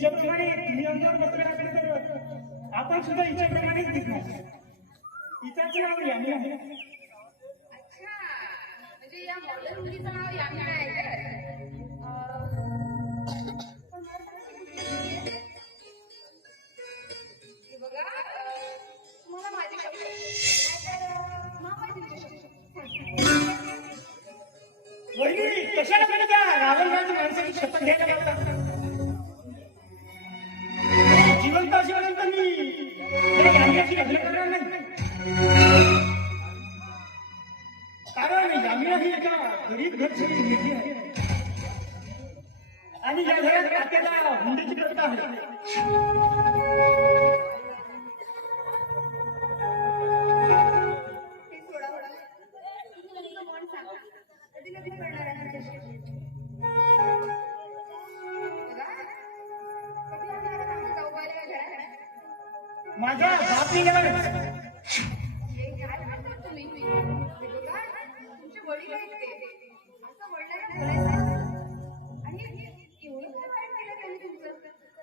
इच्छेप्रमाणे मी अंगावर बसला असेल तर आपण सुद्धा हिच्याप्रमाणेच दिसणार हिचाच नाव यामी आहे. अच्छा. म्हणजे या मॉडल मुलीचं नाव यामी आहे ya, ya, ya, माझा वाईट केलं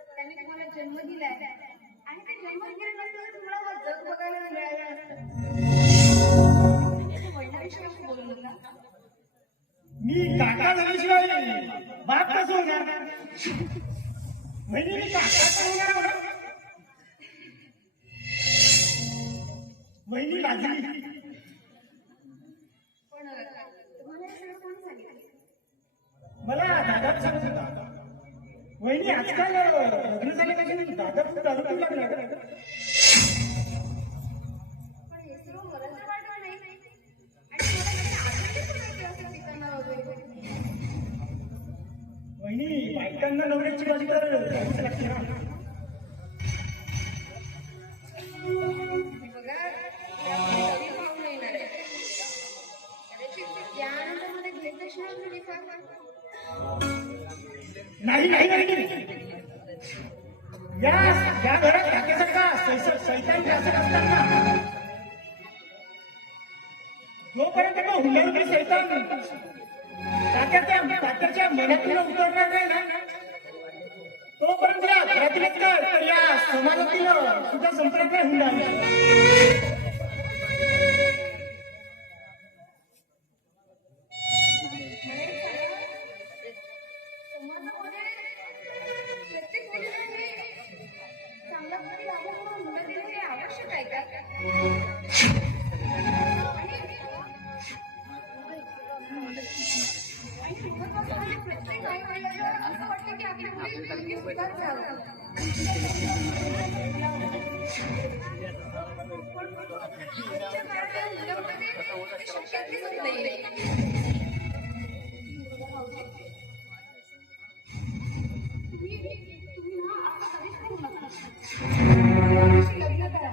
त्यांनी तुम्हाला जन्म दिलाय आणि ते जन्म दिला नसतं तुम्हाला जग बघायला मिळालं मी काका झाल्याशिवाय बाप कसं होणार? म्हणजे मी काका होणार? वहिनी लागली मला दादा सांगत होता. वहिनी आजकाल लग्न झाल्यापासून दादा खूप दारू पिऊ लागला. पण हे सर्व मला तर नाही नाही नाही या या घरात त्याच्यासारखा सैतान शासक असतात ना जोपर्यंत तो हुंडवणी सैतान तात्याच्या तात्याच्या मनातून उतरणार नाही ना तोपर्यंत या घरातीलच तर या समाजातील सुद्धा संपर्क नाही हुंडा तुम्ही तुम्ही ना असं कधीच करू नका. माझ्याशी लग्न करा.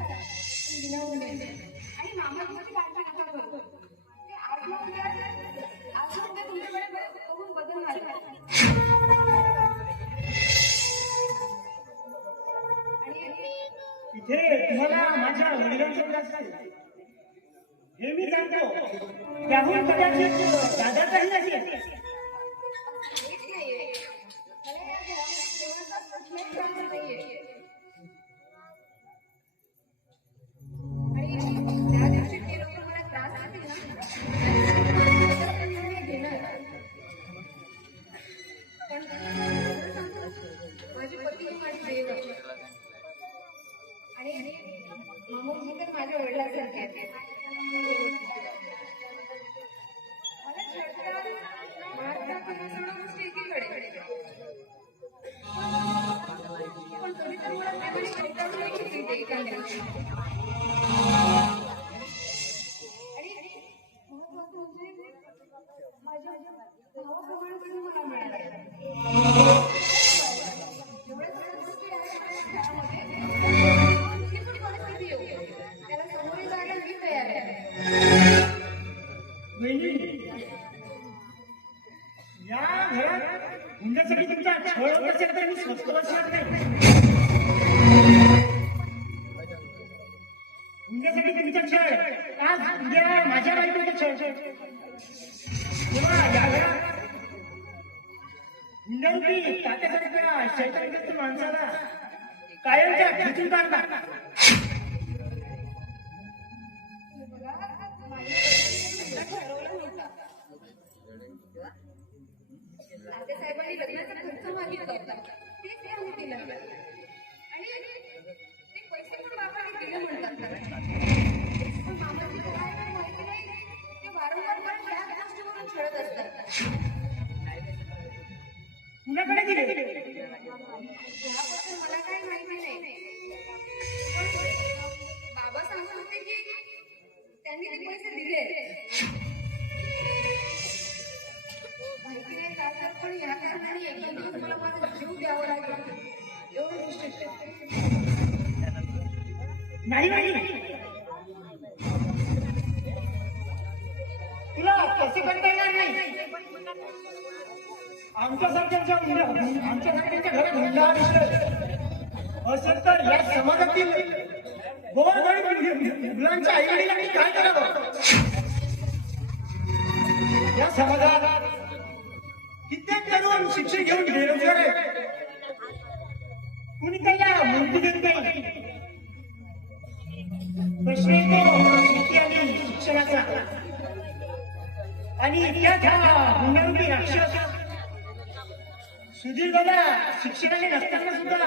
इथे तुम्हाला माझ्या वडिलांचं जास्त आहे. हे मी सांगतो त्याहून कदाचित दादाचाही असेल काहीच या घरात हुंड्यासाठी तुमचा छळ होत असेल मी स्वस्त बसणार नाही. हुंड्यासाठी तुमचा छळ आज उद्या माझ्या बायकोचा छळ तेव्हा तात्यासारख्या माणसाला कायमच्या खिचून काढला लग्नाचा खर्च मागितला होता. ते आणि म्हणतात. काय माहिती नाही. ते वारंवार मला त्याच गोष्टीवरून छळत असतात. कुणाकडे गेले मला काही माहिती नाही. आमच्यासारख्यांच्या मुलं आमच्यासारख्यांच्या घरात हुंडा विषय असेल तर या समाजातील गोरगरीब मुलांच्या आई वडिलांनी काय करावं या समाजात कित्येक तरुण शिक्षण घेऊन बेरोजगार आहे कुणी त्याला मुलगी देत नाही प्रश्न येतो शेती आणि शिक्षणाचा आणि त्यात हा हुंडारूपी राक्षस सुधीर दादा शिक्षणाने नसताना सुद्धा.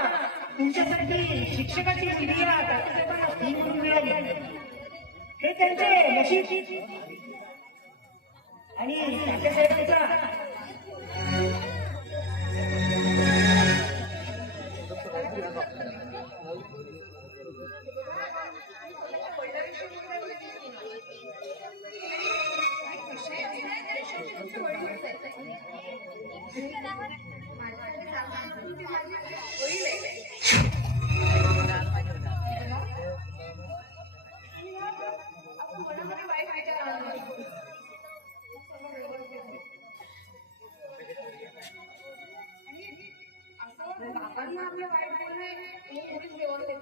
तुमच्यासाठी शिक्षकाची मुलगी या म्हणून मिळाली हे त्यांचे नशीब. आणि तात्यासाहेबांचा विषय बाबांना आपलं वाईट बोलणे हे मुळीच व्यवस्थित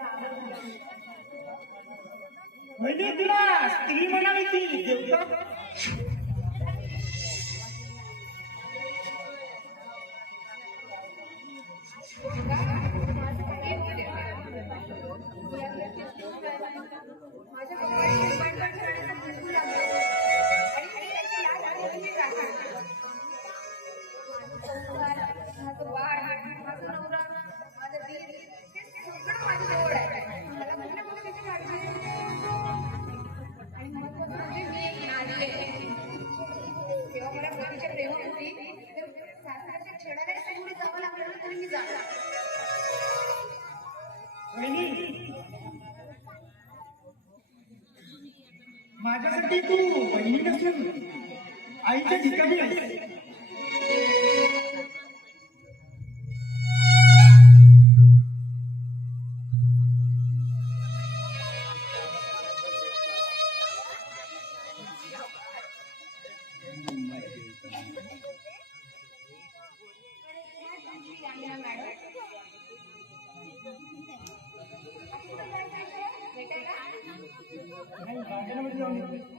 आवडतं. म्हणजे तुला स्त्री ती देवता माझ्या माझ्यासाठी तू बहिणी नसून आईच्या ठिकाणी आहेस. ಹೇಳಿದ್ರು ಅವನಿಗೆ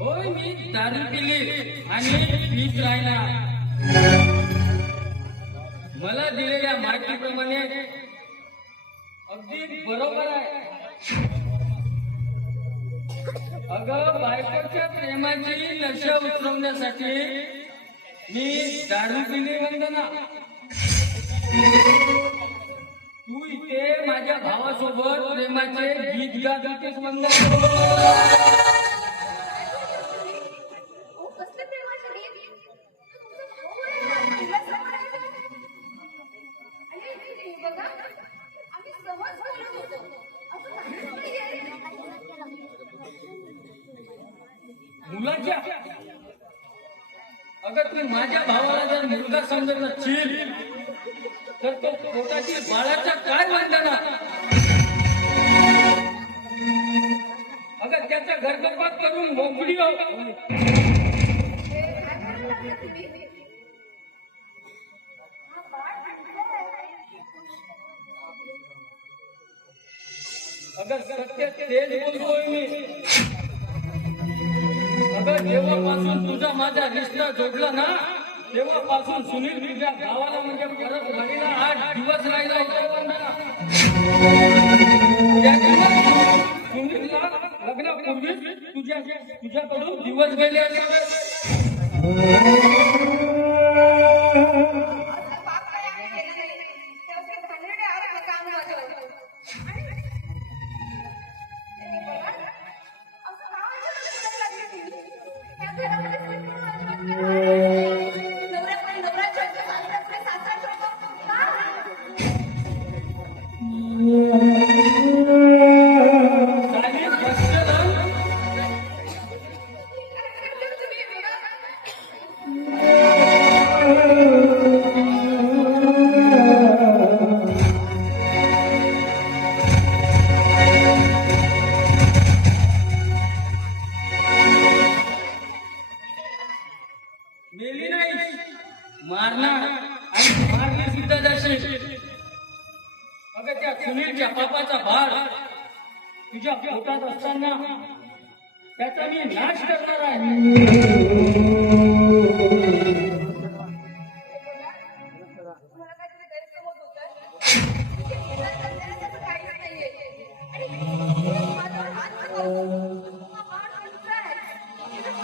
होय मी दारू पिली आणि मीच राहिला. मला दिलेल्या माहितीप्रमाणे अगदी बरोबर आहे. अग बायकोच्या प्रेमाची लक्ष उतरवण्यासाठी मी दारू पिली वंदना. तू इथे माझ्या भावासोबत प्रेमाचे गीत गात? होतेस नाहीये. मुलाच्या. अगं तू माझ्या भावाला जर मुलगा समजत नसशील तर तो पोटातील बाळाचा काय वंदना अगं त्याचा गर्भपात करून मोकळी हो हे सत्य तेच बोलतोय मी अगर जेव्हापासून तुझा माझा रिश्ता जोडला ना तेव्हापासून सुनील तुझ्या गावाला म्हणजे परत घडीला आठ दिवस राहिला होता. सुनीलला लग्नापूर्वी तुझ्या तुझ्याकडून दिवस गेले सुनीलच्या पापाचा भार तुझ्या पोटात असताना त्याचा मी नाश करणार आहे.